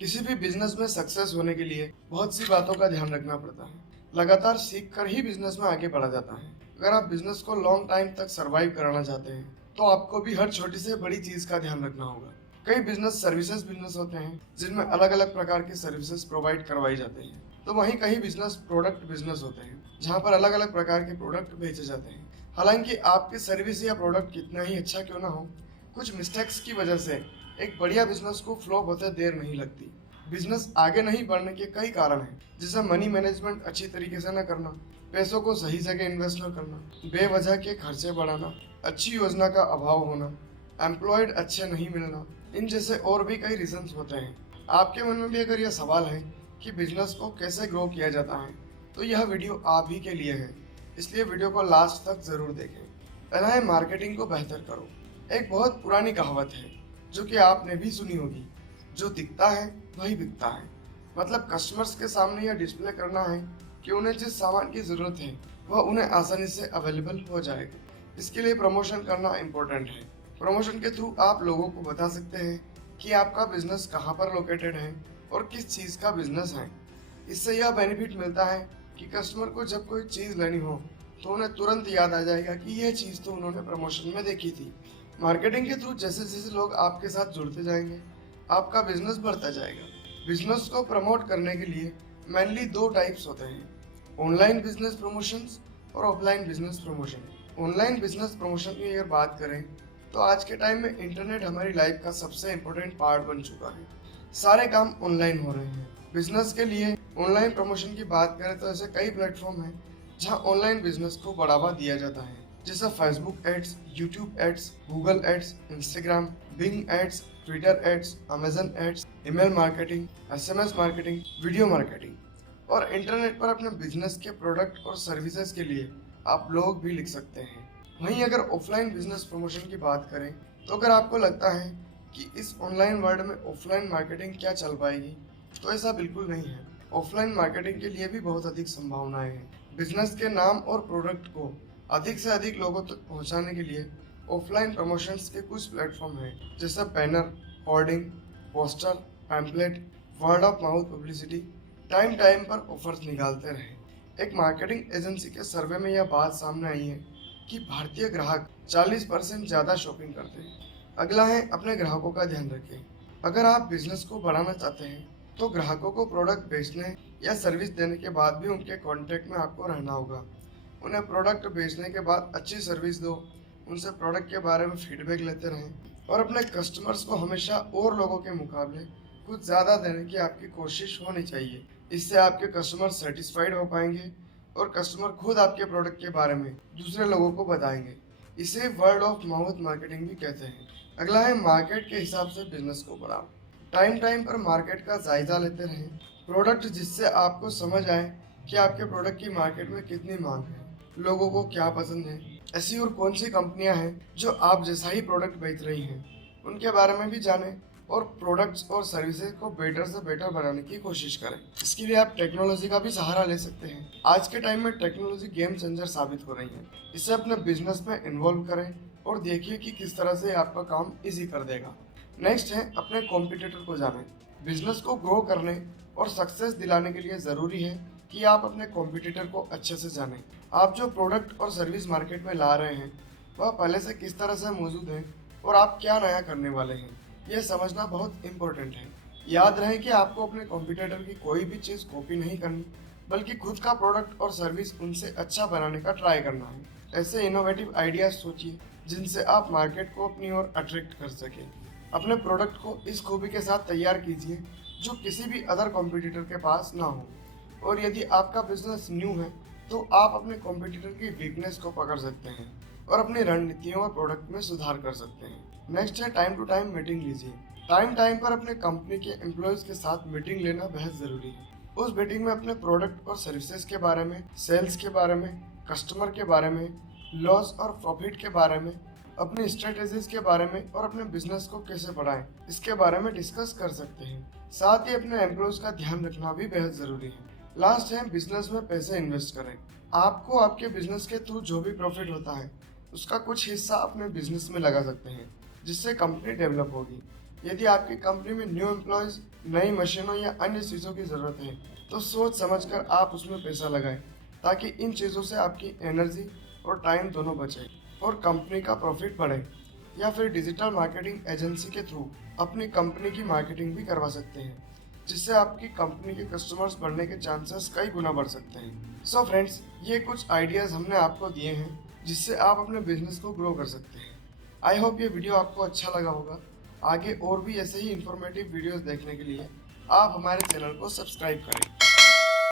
किसी भी बिजनेस में सक्सेस होने के लिए बहुत सी बातों का ध्यान रखना पड़ता है। लगातार सीख कर ही बिजनेस में आगे बढ़ा जाता है। अगर आप बिजनेस को लॉन्ग टाइम तक सरवाइव कराना चाहते हैं तो आपको भी हर छोटी से बड़ी चीज का ध्यान रखना होगा। कई बिजनेस सर्विसेज बिजनेस होते हैं जिनमें अलग अलग प्रकार की सर्विसेज प्रोवाइड करवाई जाती हैं। तो वहीं कई बिजनेस प्रोडक्ट बिजनेस होते हैं जहां पर अलग अलग प्रकार के प्रोडक्ट बेचे जाते हैं। हालांकि आपकी सर्विस या प्रोडक्ट कितना ही अच्छा क्यों ना हो, कुछ मिस्टेक्स की वजह से एक बढ़िया बिजनेस को फ्लॉप होते देर नहीं लगती। बिजनेस आगे नहीं बढ़ने के कई कारण हैं, जैसे मनी मैनेजमेंट अच्छी तरीके से न करना, पैसों को सही जगह इन्वेस्ट न करना, बेवजह के खर्चे बढ़ाना, अच्छी योजना का अभाव होना, एम्प्लॉयड अच्छे नहीं मिलना। इन जैसे और भी कई रीजंस होते हैं। आपके मन में भी अगर यह सवाल है कि बिजनेस को कैसे ग्रो किया जाता है, तो यह वीडियो आप ही के लिए है, इसलिए वीडियो को लास्ट तक जरूर देखें। पहला है मार्केटिंग को बेहतर करो। एक बहुत पुरानी कहावत है जो कि आपने भी सुनी होगी, जो दिखता है वही बिकता है। मतलब कस्टमर्स के सामने यह डिस्प्ले करना है कि उन्हें जिस सामान की जरूरत है वह उन्हें आसानी से अवेलेबल हो जाएगा। इसके लिए प्रमोशन करना इम्पोर्टेंट है। प्रमोशन के थ्रू आप लोगों को बता सकते हैं कि आपका बिजनेस कहाँ पर लोकेटेड है और किस चीज़ का बिजनेस है। इससे यह बेनिफिट मिलता है कि कस्टमर को जब कोई चीज़ लेनी हो तो उन्हें तुरंत याद आ जाएगा कि यह चीज़ तो उन्होंने प्रमोशन में देखी थी। मार्केटिंग के थ्रू जैसे जैसे लोग आपके साथ जुड़ते जाएंगे, आपका बिजनेस बढ़ता जाएगा। बिजनेस को प्रमोट करने के लिए मेनली दो टाइप्स होते हैं, ऑनलाइन बिजनेस प्रमोशंस और offline business promotion. Online business promotion की अगर बात करें तो आज के टाइम में इंटरनेट हमारी लाइफ का सबसे इम्पोर्टेंट पार्ट बन चुका है। सारे काम ऑनलाइन हो रहे हैं। बिजनेस के लिए ऑनलाइन प्रमोशन की बात करें तो ऐसे कई प्लेटफॉर्म हैं जहां ऑनलाइन बिजनेस को बढ़ावा दिया जाता है, जैसे Facebook ads, YouTube ads, Google ads, Instagram, Bing ads, Twitter ads, Amazon ads, email marketing, SMS marketing, video marketing. और इंटरनेट पर अपने बिजनेस के प्रोडक्ट और सर्विसेज के लिए आप ब्लॉग भी लिख सकते हैं। वहीं अगर ऑफलाइन बिजनेस प्रमोशन की बात करें तो अगर आपको लगता है कि इस ऑनलाइन वर्ल्ड में ऑफलाइन मार्केटिंग क्या चल पाएगी, तो ऐसा बिल्कुल नहीं है। ऑफलाइन मार्केटिंग के लिए भी बहुत अधिक संभावनाएं हैं। बिजनेस के नाम और प्रोडक्ट को अधिक से अधिक लोगों तक पहुंचाने के लिए ऑफलाइन प्रमोशंस के कुछ प्लेटफॉर्म हैं, जैसे banner, hoarding, poster, pamphlet, word of mouth publicity. Time time पर ऑफर्स निकालते रहे। एक मार्केटिंग एजेंसी के सर्वे में यह बात सामने आई है कि भारतीय ग्राहक 40% ज़्यादा शॉपिंग करते हैं। अगला है अपने ग्राहकों का ध्यान रखें। अगर आप बिजनेस को बढ़ाना चाहते हैं तो ग्राहकों को प्रोडक्ट बेचने या सर्विस देने के बाद भी उनके कांटेक्ट में आपको रहना होगा। उन्हें प्रोडक्ट बेचने के बाद अच्छी सर्विस दो, उनसे प्रोडक्ट के बारे में फीडबैक लेते रहें और अपने कस्टमर्स को हमेशा और लोगों के मुकाबले कुछ ज़्यादा देने की आपकी कोशिश होनी चाहिए। इससे आपके कस्टमर सेटिस्फाइड हो पाएंगे और कस्टमर खुद आपके प्रोडक्ट के बारे में दूसरे लोगों को बताएंगे। इसे वर्ड ऑफ माउथ मार्केटिंग भी कहते हैं। अगला है मार्केट के हिसाब से बिजनेस को बढ़ाओ। टाइम टाइम पर मार्केट का जायजा लेते रहें। प्रोडक्ट जिससे आपको समझ आए कि आपके प्रोडक्ट की मार्केट में कितनी मांग है, लोगों को क्या पसंद है, ऐसी और कौन सी कंपनियां हैं जो आप जैसा ही प्रोडक्ट बेच रही हैं, उनके बारे में भी जानें और प्रोडक्ट्स और सर्विसेज को बेटर से बेटर बनाने की कोशिश करें। इसके लिए आप टेक्नोलॉजी का भी सहारा ले सकते हैं। आज के टाइम में टेक्नोलॉजी गेम चेंजर साबित हो रही है। इसे अपने बिजनेस में इन्वॉल्व करें और देखिए कि किस तरह से आपका काम इजी कर देगा। नेक्स्ट है अपने कॉम्पिटिटर को जानें। बिजनेस को ग्रो करने और सक्सेस दिलाने के लिए ज़रूरी है कि आप अपने कॉम्पिटिटर को अच्छे से जानें। आप जो प्रोडक्ट और सर्विस मार्केट में ला रहे हैं वह पहले से किस तरह से मौजूद है और आप क्या नया करने वाले हैं, यह समझना बहुत इम्पोर्टेंट है। याद रहे कि आपको अपने कॉम्पिटिटर की कोई भी चीज़ कॉपी नहीं करनी, बल्कि खुद का प्रोडक्ट और सर्विस उनसे अच्छा बनाने का ट्राई करना है। ऐसे इनोवेटिव आइडियाज सोचिए जिनसे आप मार्केट को अपनी ओर अट्रैक्ट कर सकें। अपने प्रोडक्ट को इस खूबी के साथ तैयार कीजिए जो किसी भी अदर कॉम्पिटिटर के पास ना हो। और यदि आपका बिजनेस न्यू है तो आप अपने कॉम्पिटिटर की वीकनेस को पकड़ सकते हैं और अपनी रणनीतियों और प्रोडक्ट में सुधार कर सकते हैं। नेक्स्ट है टाइम टू टाइम मीटिंग लीजिए। टाइम टाइम पर अपने कंपनी के एम्प्लॉयज के साथ मीटिंग लेना बेहद जरूरी है। उस मीटिंग में अपने प्रोडक्ट और सर्विसेज के बारे में, सेल्स के बारे में, कस्टमर के बारे में, लॉस और प्रॉफिट के बारे में, अपनी स्ट्रेटेजीज के बारे में और अपने बिजनेस को कैसे बढ़ाएं, इसके बारे में डिस्कस कर सकते हैं। साथ ही अपने एम्प्लॉयज का ध्यान रखना भी बेहद जरूरी है। लास्ट है बिजनेस में पैसे इन्वेस्ट करें। आपको आपके बिजनेस के थ्रू जो भी प्रॉफिट होता है उसका कुछ हिस्सा अपने बिजनेस में लगा सकते हैं, जिससे कंपनी डेवलप होगी। यदि आपकी कंपनी में न्यू एम्प्लॉयज, नई मशीनों या अन्य चीज़ों की ज़रूरत है तो सोच समझकर आप उसमें पैसा लगाएं, ताकि इन चीज़ों से आपकी एनर्जी और टाइम दोनों बचे और कंपनी का प्रॉफिट बढ़े। या फिर डिजिटल मार्केटिंग एजेंसी के थ्रू अपनी कंपनी की मार्केटिंग भी करवा सकते हैं, जिससे आपकी कंपनी के कस्टमर्स बढ़ने के चांसेस कई गुना बढ़ सकते हैं। सो फ्रेंड्स, ये कुछ आइडियाज़ हमने आपको दिए हैं जिससे आप अपने बिजनेस को ग्रो कर सकते हैं। आई होप ये वीडियो आपको अच्छा लगा होगा। आगे और भी ऐसे ही इंफॉर्मेटिव वीडियोस देखने के लिए आप हमारे चैनल को सब्सक्राइब करें।